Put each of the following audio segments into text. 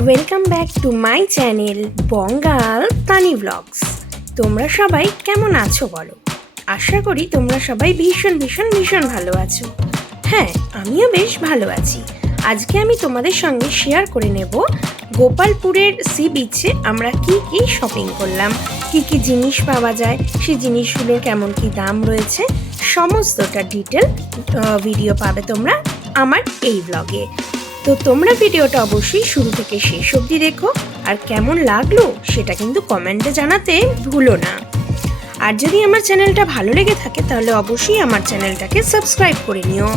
Welcome back to my channel Bangal Tani vlogs. তোমরা সবাই কেমন আছো বলো? আশা করি তোমরা সবাই ভীষণ ভালো আছো। হ্যাঁ, আমিও বেশ ভালো আছি। আজকে আমি তোমাদের সঙ্গে শেয়ার করে নেব গোপালপুরের সি বিচে আমরা কি কি শপিং করলাম, কি কি জিনিস পাওয়া যায়, সেই জিনিসগুলোর কেমন কি দাম রয়েছে, সমস্তটা ডিটেল ভিডিও পাবে তোমরা আমার এই ব্লগে। তো তোমরা ভিডিওটা অবশ্যই শুরু থেকে শেষ অবধি দেখো, আর কেমন লাগলো সেটা কিন্তু কমেন্টে জানাতে ভুলো না। আর যদি আমার চ্যানেলটা ভালো লেগে থাকে তাহলে অবশ্যই আমার চ্যানেলটাকে সাবস্ক্রাইব করে নিও।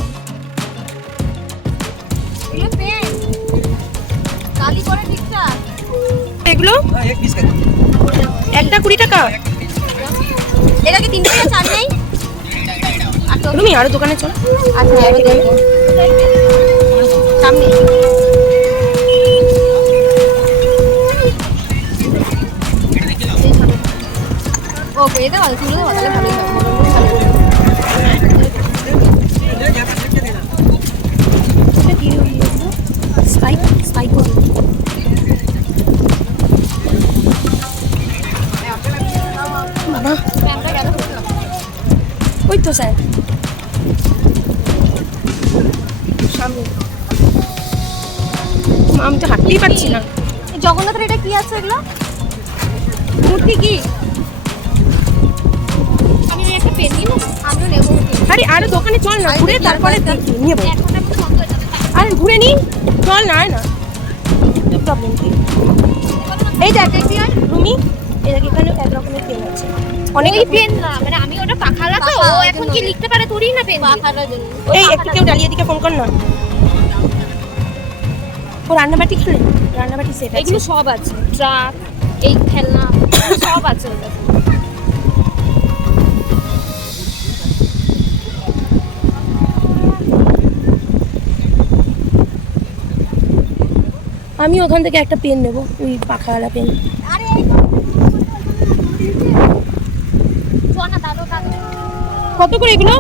এগুলো একটা 20 টাকা। এটা কি 3 টাকা ছাড় নেই? তুমি আরো দোকানে চলো। আচ্ছা সামনে ও এটা ভালো ছিল, তাহলে ভালোই হবে। ওই তো স্যার সামনে। আমি তো হাঁটতেই পারছি না। জগন্নাথের এটা কি আছে? এগুলো মূর্তি কি? আমি একটা পেন নিব, আমিও নেব। আরে আরে দোকানে চল না, ঘুরে তারপরে দেখি নিয়ে বল। আরে ঘুরে নি চল না, না প্রবলেম কি? এই দেখ দেখি আর রুমি, এই দেখ এখানে এক রকমের পেন আছে। অনেক পেন না, মানে আমি ওটা পাখালা তো, ও এখন কি লিখতে পারে তোরই না পেন পাখালার জন্য। এই একটু কেউ ডালিয়ে দিকে ফোন কর না। ও রান্নাবাটি খেলে, রান্নাবাটি সেট আছে, এগুলো সব আছে। ট্রাক, এই খেলনা সব আছে ওটা। আমি ওখান থেকে একটা পেন নেব, ওই পাখাওয়ালা পেন। আরে এই সোনা দাদু দাদু কত করে এগুলো?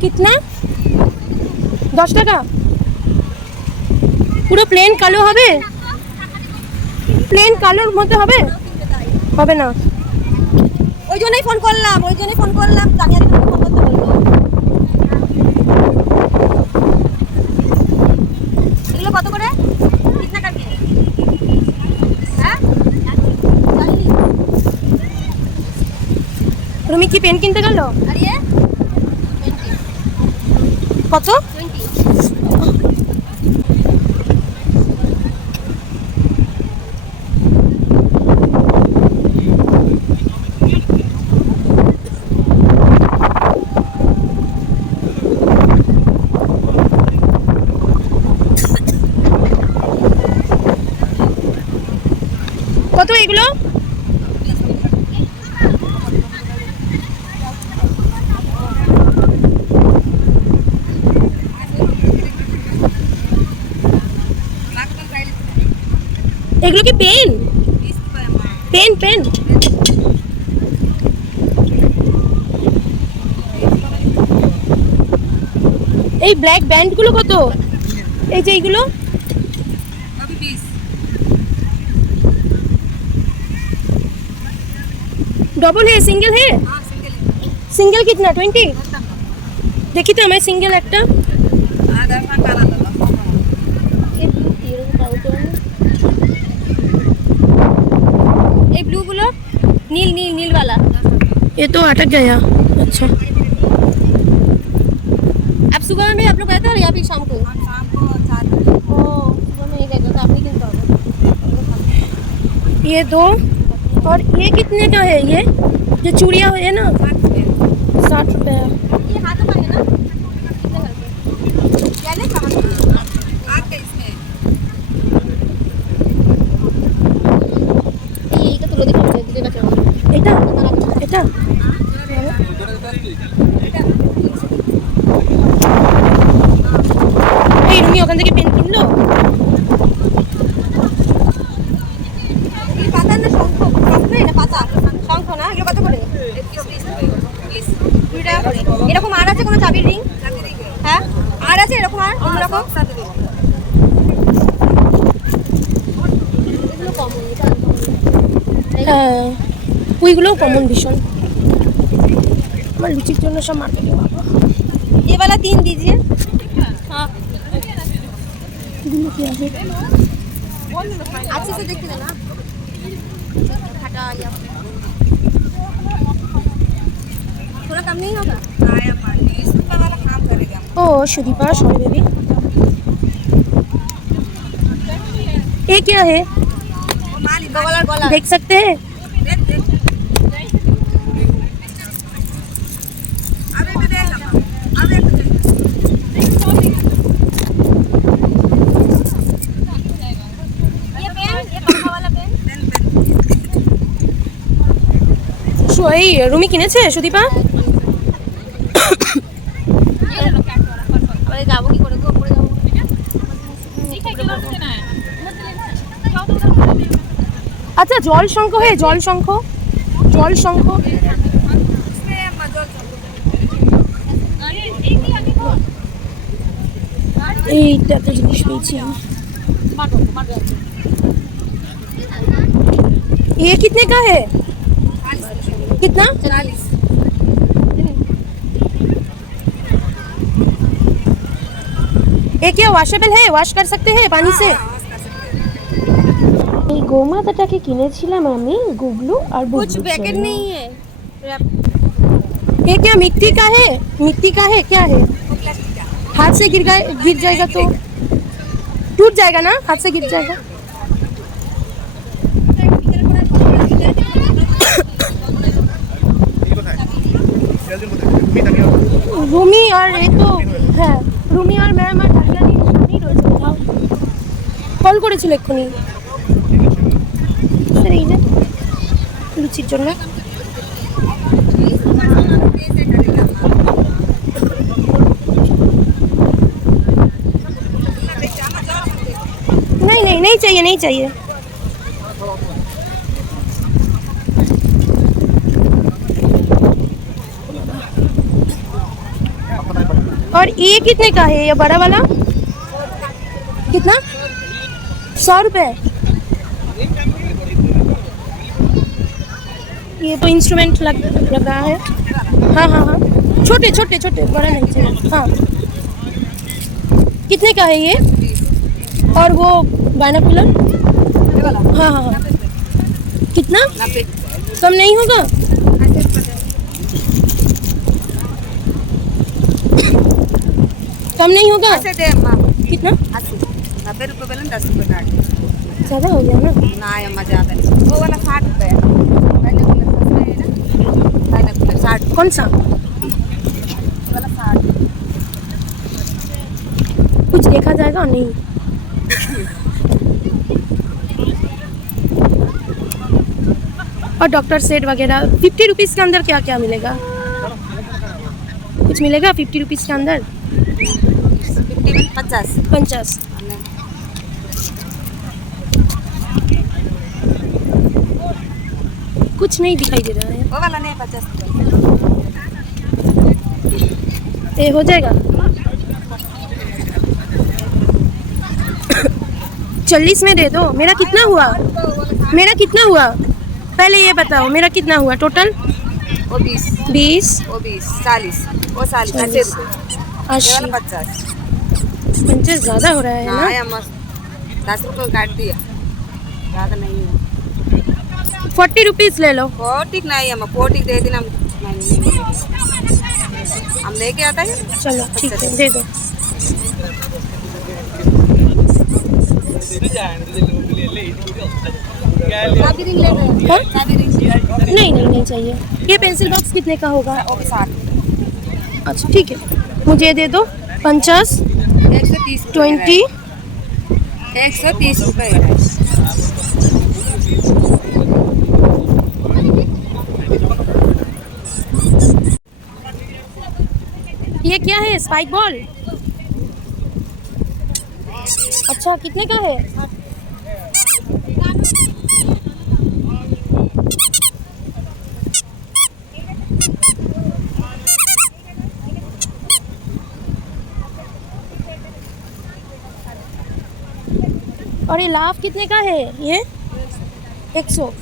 কিতনা? 10 টাকা। পুরো প্লেন কালো হবে? প্লেন কালোর মধ্যে হবে? হবে না। ওই জন্যই ফোন করলাম, তানিয়ার ফোন করতে বললো। এগুলো কত করে? কিতনা কাটকে? হ্যাঁ তুমি কি পেন কিনতে গেল? আর ये কত? 20। কত এগুলো? এগুলো কি পেন? পেন পেন এই ব্ল্যাক ব্যান্ডগুলো কত? এই যে এইগুলো डबल है सिंगल है? सिंगल कितना? 20। देखी तो मैं सिंगल একটা। ये ब्लू गुलो नील नील नील वाला। ये तो अटक गया। अच्छा अब सुबह में आप लोग गए थे या फिर शाम को? शाम को 4 बजे। ओ सुबह में ही गए थे, तो आपने कितना होगा? ये दो, और ये कितने का है? ये जो चूड़िया है ना 60 रुपये। ये हाथों में है ना? कितने का? क्या ले कहां से? आके इसमें ये का तुलो दिखा दे देना चाहिए। এটা এটা এই রুমি ওখান থেকে পেন কিনলো। এই পাতা না শঙ্খ, শঙ্খ না পাতা, শঙ্খ না, এগুলো কত করে? 20 টাকা করে। এরকম আর আছে কোনো চাবির রিং? হ্যাঁ আর আছে এরকম আর অন্যরকম দেখো এগুলো কমন, এটা হ্যাঁ ওইগুলোও কমন ভীষণ। আমার লুচির জন্য সব মার্কেটে বাবা। ये वाला 3 दीजिए। हाँ এগুলো কি আছে? अच्छे से देख के देना, हटा या थोड़ा कम नहीं होगा? ओ सुदीपा सॉरी बेबी। ये क्या है गोला देख सकते हैं? ये पेन, ये पंखा वाला पेन। এই রুমি কিনেছে সুদীপা? আরে যাবো কি করে গো, পড়ে যাবো। আচ্ছা জল শঙ্খ হে জল শঙ্খ জল শঙ্খ এইটা একটা জিনিস পেয়েছি আমি। ये कितने का है? कितना? 40। ये क्या वॉशेबल है? वॉश कर सकते हैं पानी से? এই গোমাতাটাকে কিনেছিলাম আমি গুগলু আর कुछ বুবলুর पैकेट জন্য। नहीं है। ये क्या मिट्टी का है? मिट्टी का है क्या है? हाथ से गिर जाएगा तो टूट जाएगा ना, हाथ से गिर जाएगा। রুমি আর এই তো হ্যাঁ রুমি আর ম্যাম আর ঢাকিয়া নিয়ে সামনেই রয়েছে কোথাও, কল করেছিল এক্ষুনি। স্যার এই যে লুচির জন্য नहीं नहीं नहीं चाहिए नहीं चाहिए। और ये कितने का है ये बड़ा वाला? कितना? 100 रुपए। ये तो इंस्ट्रूमेंट लग रहा है। हाँ हाँ हाँ छोटे छोटे छोटे बड़ा नहीं चाहिए। हाँ कितने का है ये? और वो बाइनोकुलर? हाँ हाँ हाँ कितना? कम नहीं होगा? कम नहीं होगा? कितना? 90 रुपये बोले 10 रुपये काट। ज़्यादा हो गया ना? ना अम्मा ज़्यादा नहीं, वो वाला 60 रुपये है। बाइनोकुलर सस्ता है ना, बाइनोकुलर 60। कौन सा? वाला 60। कुछ देखा जाएगा और नहीं? और डॉक्टर सेट वगैरह 50 रुपीज़ के अंदर क्या क्या मिलेगा? कुछ मिलेगा 50 रुपीज़ के अंदर? 50 50। कुछ नहीं दिखाई दे रहा है। वो वाला नहीं 50 ये हो जाएगा 40 में दे दो। मेरा कितना हुआ? मेरा कितना हुआ पहले ये बताओ, मेरा कितना हुआ टोटल? वो 20 20 वो 20 40 वो 40 80 रुपये। ये 80 वाला 50 50 ज़्यादा हो रहा है ना ना? अम्मा 10 रुपये काट दिया, ज़्यादा नहीं है। 40 रुपीज़ ले लो। कोटिक नहीं अम्मा, कोटिक दे देना हम लेके आता है। चलो ठीक है दे दो। चाबी रिंग ले लो। हाँ? चाबी रिंग नहीं नहीं नहीं चाहिए। ये पेंसिल बॉक्स कितने का होगा? वो भी 60। अच्छा ठीक है मुझे दे दो 50 130 20 130 रुपये है। ये क्या है स्पाइक बॉल? अच्छा कितने का है? और ये लाभ कितने का है ये? 100।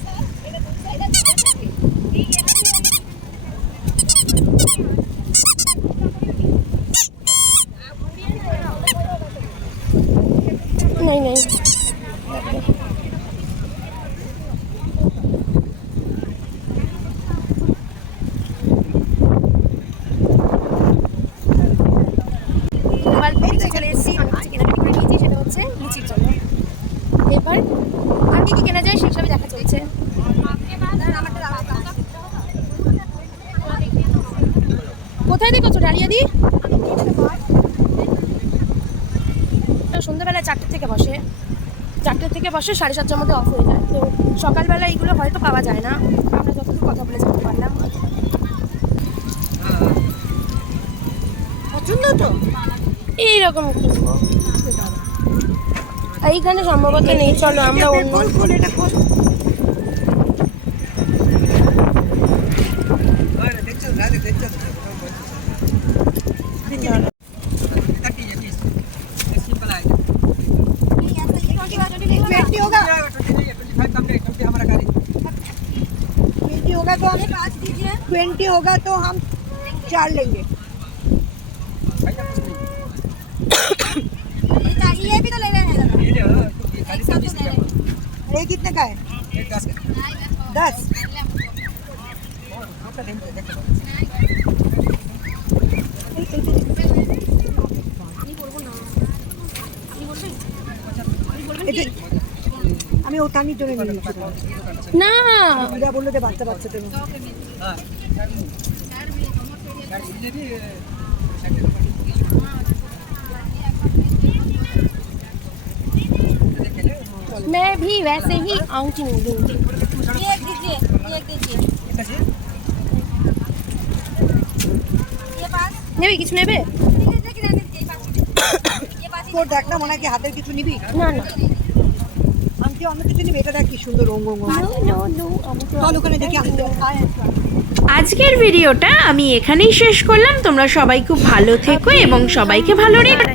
नहीं नहीं মোবাইল ফোন চলে এসেছি। আমি কিছু কেনাকাটি করে নিয়েছি, সেটা হচ্ছে লুচির জন্য। এবার আর কি কি কেনা যায় সেই সবই দেখা চলছে। কোথায় দেখছো ডালিয়া দি? সন্ধ্যাবেলায় 4টে থেকে বসে, 4টে থেকে বসে 7:30টার মধ্যে অফ হয়ে যায়। তো সকালবেলা এইগুলো হয়তো পাওয়া যায় না। আমরা যতটুকু কথা বলে জানতে পারলাম। পছন্দ তো এইরকম কিনবো। এইখানে সম্ভবত নেই, চলো আমরা অন্য होगा तो हमें 5 दीजिए। 20 होगा तो हम 4 लेंगे। ये भी तो ले रहे हैं ये कितने का है? 10। আমি ওটানির জন্য নিয়ে নিচ্ছি না। যা বললো যে বাচ্চা বাচ্চা তুমি मैं भी वैसे ही आउट नहीं दूंगी। ये एक दीजिए ये पास নেবে কিছু নেবে? তোর দেখ না মনে হয় কি হাতের কিছু নিবি? না না আমি কি অন্য কিছু নিবি? এটা দেখ কি সুন্দর রঙ রঙ চল ওখানে দেখি আমি আজকের ভিডিওটা আমি এখানেই শেষ করলাম। তোমরা সবাই খুব ভালো থেকো এবং সবাইকে ভালো রেখো।